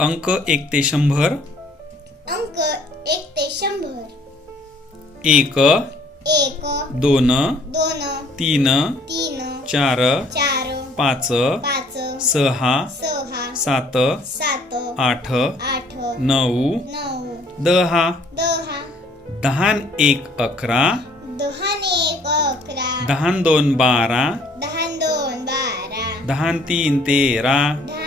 अंक एक ते शंभर. अंक एक ते शंभर. एक एक दोन दोन तीन तीन चार चार पाच पाच सहा सहा सात सात आठ आठ नऊ नऊ दहा. दहा. दहान एक अकरा. दहान एक अकरा. दहान दोन बारा. दहान दोन बारा. दहान तीन तेरा. दहान तीन तेरा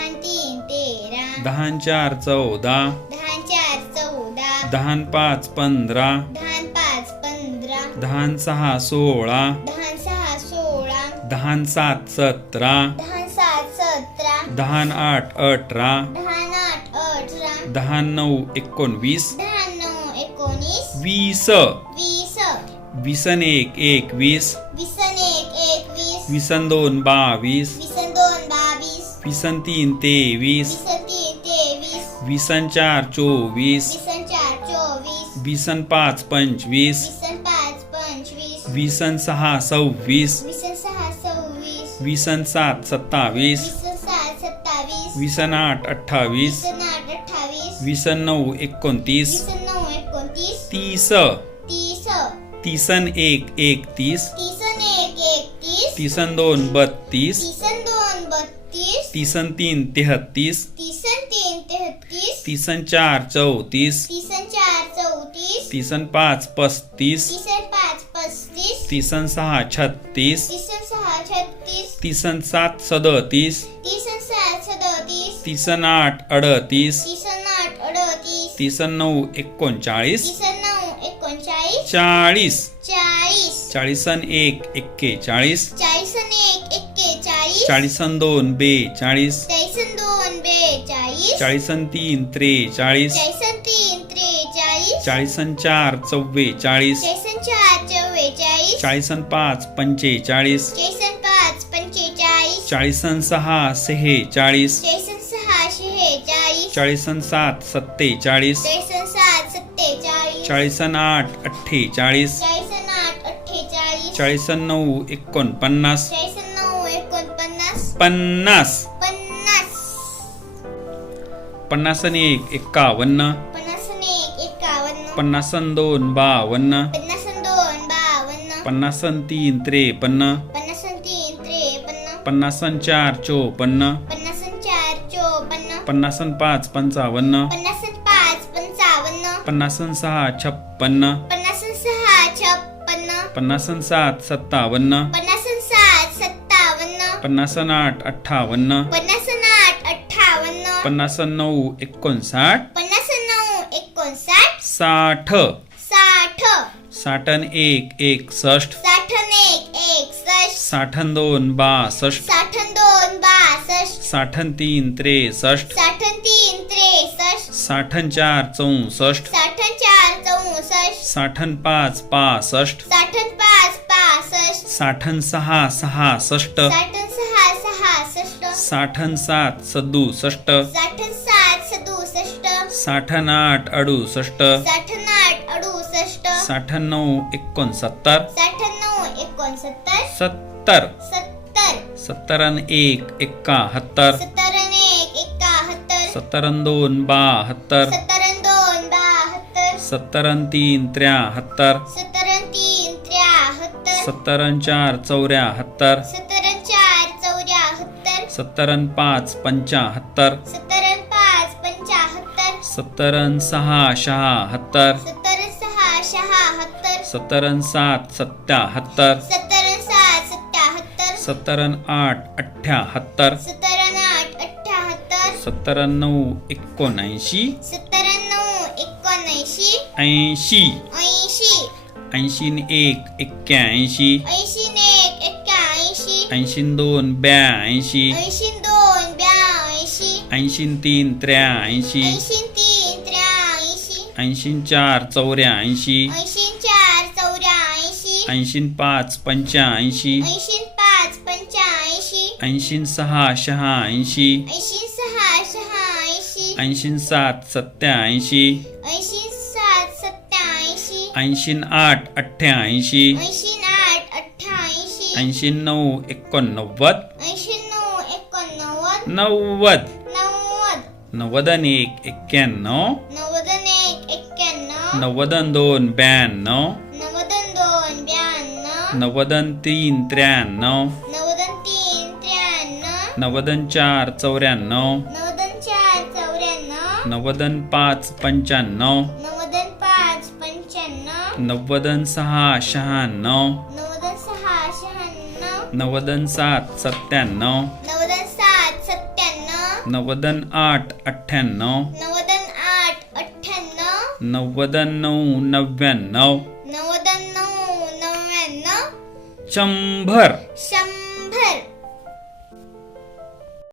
दहान चार चौदा दहान चार चौदा दहान पाच पंधरा. दहान पाच पंधरा. दहान सहा सोळा. दहान सहा सोळा. दहान सात सतरा. दहान सात सतरा. दहान आठ अठरा. दहान आठ अठरा. दहान नऊ एकोणवीस. दहान नऊ एकोणीस. वीस. वीस. वीसन एक एकवीस. वीसन एक एकवीस. वीसन दोन बावीस. वीसन दोन बावीस. वीसन तीन तेवीस. वीसन तीन तेवीस वीसन चार चोवीस. वीसन चार चोवीस. वीसन पाच पंचवीस. वीसन पाच पंचवीस. वीसन सहा सव्वीस. वीसन सहा सव्वीस. वीसन सात सत्तावीस. वीसन सात सत्तावीस. वीसन आठ अठ्ठावीस. वीसन आठ अठ्ठावीस. वीसन नऊ एकोणतीस. वीसन नऊ एकोणतीस. तीस. तीस. तीसन एक एकतीस. तीसन एक एकतीस. तीसन दोन बत्तीस. तीसन दोन बत्तीस. तीसन तीन तेहत्तीस. तीसन तीन तेहतीस तीसन चार चौतीस. तीसन चार चौतीस. तीसन पाच पस्तीस. तीसन पाच पस्तीस. तीसन सहा छत्तीस. तीसन सहा छत्तीस. तीसन सात सदतीस. तीसन सात सदतीस. तीसन आठ अडतीस. तीसन आठ अडतीस. तीसन नऊ एकोणचाळीस. तीसन नऊ एकोणचाळीस. चाळीस. चाळीस. चाळीसन एक एक्केचाळीस. चाळीसन एक एक्केचाळीस. चाळीसन दोन बेचाळीस. चाळीसन दोन बेचाळीस चाळीसन तीन त्रेचाळीस चाळीसन तीन त्रेचाळीस चाळीसन चार चव्वेचाळीस चाळीसन चार चव्वेचाळीस चाळीसन पाच पंचेचाळीस चाळीसन पाच पंचेचाळीस चाळीसन सहा सेहेचाळीस चाळीसन सहा शेहेचाळीस चाळीसन सात सत्तेचाळीस चाळीसन सात सत्तेचाळीस चाळीसन आठ अठ्ठेचाळीस चाळीसन आठ अठ्ठेचाळीस चाळीसन नऊ एकोणपन्नास. चाळीसन नऊ एकोणपन्नास. पन्नास पन्नास. एक एक्कावन्न. पन्नासन एक एकावन्न दोन बावन्न. पन्नासन दोन बावन्न. तीन त्रेपन्न. पन्नासन तीन त्रेपन्न. चार चोपन्न. पन्नासन चार चोपन्न. पाच पंचावन्न. पन्नासन पाच पंचावन्न. पन्नासन सहा छप्पन्न. पन्नासन सहा छप्पन्न. पन्नासन सात सत्तावन्न. पन्नासन सात सत्तावन्न. पन्नासन आठ अठ्ठावन्न. पन्नासन नऊ एकोणसाठ पन्नासन नऊ एकोणसाठ साठ साठ साठन एक एकसष्ट साठन एक एकसष्ट साठन दोन बासष्ट साठन दोन बासष्ट साठन तीन त्रेसष्ट साठन तीन त्रेसष्ट साठन चार चौसष्ट साठन चार चौसष्ट साठन पाच पासष्ट साठन पाच पासष्ट साठन सहा सहासष्ट साठन साठन सात सदुसष्ट. साठन सात सदुसष्ट. साठन आठ अडुसष्ट. साठन आठ अडुसष्ट. साठन नऊ एकोणसत्तर. साठन नऊ एकोणसत्तर. सत्तर. सत्तर. सत्तरन एक एकाहत्तर सत्तरन एक एकाहत्तर सत्तरन दोन बहात्तर. सत्तरन दोन बहात्तर. सत्तरन तीन त्र्याहत्तर. सत्तरन तीन त्र्याहत्तर. सत्तरन चार चौऱ्याहत्तर सत्तरन चार चौऱ्याहत्तर. सत्तरन पाच पंचाहत्तर. सत्तरन पाच पंचाहत्तर. सत्तरन सहा शहात्तर सत्तरन सहा शहात्तर सत्तरन सात सत्याहत्तर. सत्तरन सात सत्याहत्तर. सत्तरन आठ अठ्ठ्याहत्तर सत्तरन आठ सत्तरन नऊ एकोणऐंशी. सत्तरन नऊ एकोणऐंशी. ऐंशी. ऐंशी. ऐंशीन एक एक्क्याऐंशी. ऐंशी एक ऐंशीन दोन ब्याऐंशी. ऐंशी दोन ब्याऐंशी. ऐंशीन तीन त्र्याऐंशी. ऐंशी तीन चार चौऱ्याऐंशी. ऐंशी चार पाच पंच्याऐंशी. ऐंशी पाच पंच्याऐंशी. ऐंशीन सहा शहाऐंशी. ऐंशी सहा शहाऐंशी. ऐंशीन सात सत्याऐंशी ऐंशी सात ऐंशीन आठ अठ्ठ्याऐंशी. ऐंशी ऐंशीन नऊ एकोणनव्वद ऐंशी नऊ एकोणनव्वद नव्वद नव्वद नव्वद आणि एक एक्क्याण्णव नव्वद एक एक्क्याण्णव नव्वद आणि दोन ब्याण्णव नव्वद दोन ब्याण्णव नव्वद आणि तीन त्र्याण्णव नव्वद तीन त्र्याण्णव नव्वद आणि चार चौऱ्याण्णव नव्वद चार चौऱ्याण्णव नव्वद आणि पाच पंच्याण्णव नव्वद पाच पंच्याण्णव नव्वद आणि सहा शहाण्णव नव्वद आणि सात सत्त्याण्णव. नव्वद सात सत्त्याण्णव. नव्वद आणि आठ अठ्ठ्याण्णव. नव्वद आठ अठ्ठ्याण्णव. नव्वद आणि नऊ नव्याण्णव. नव्वद नऊ नव्याण्णव. शंभर.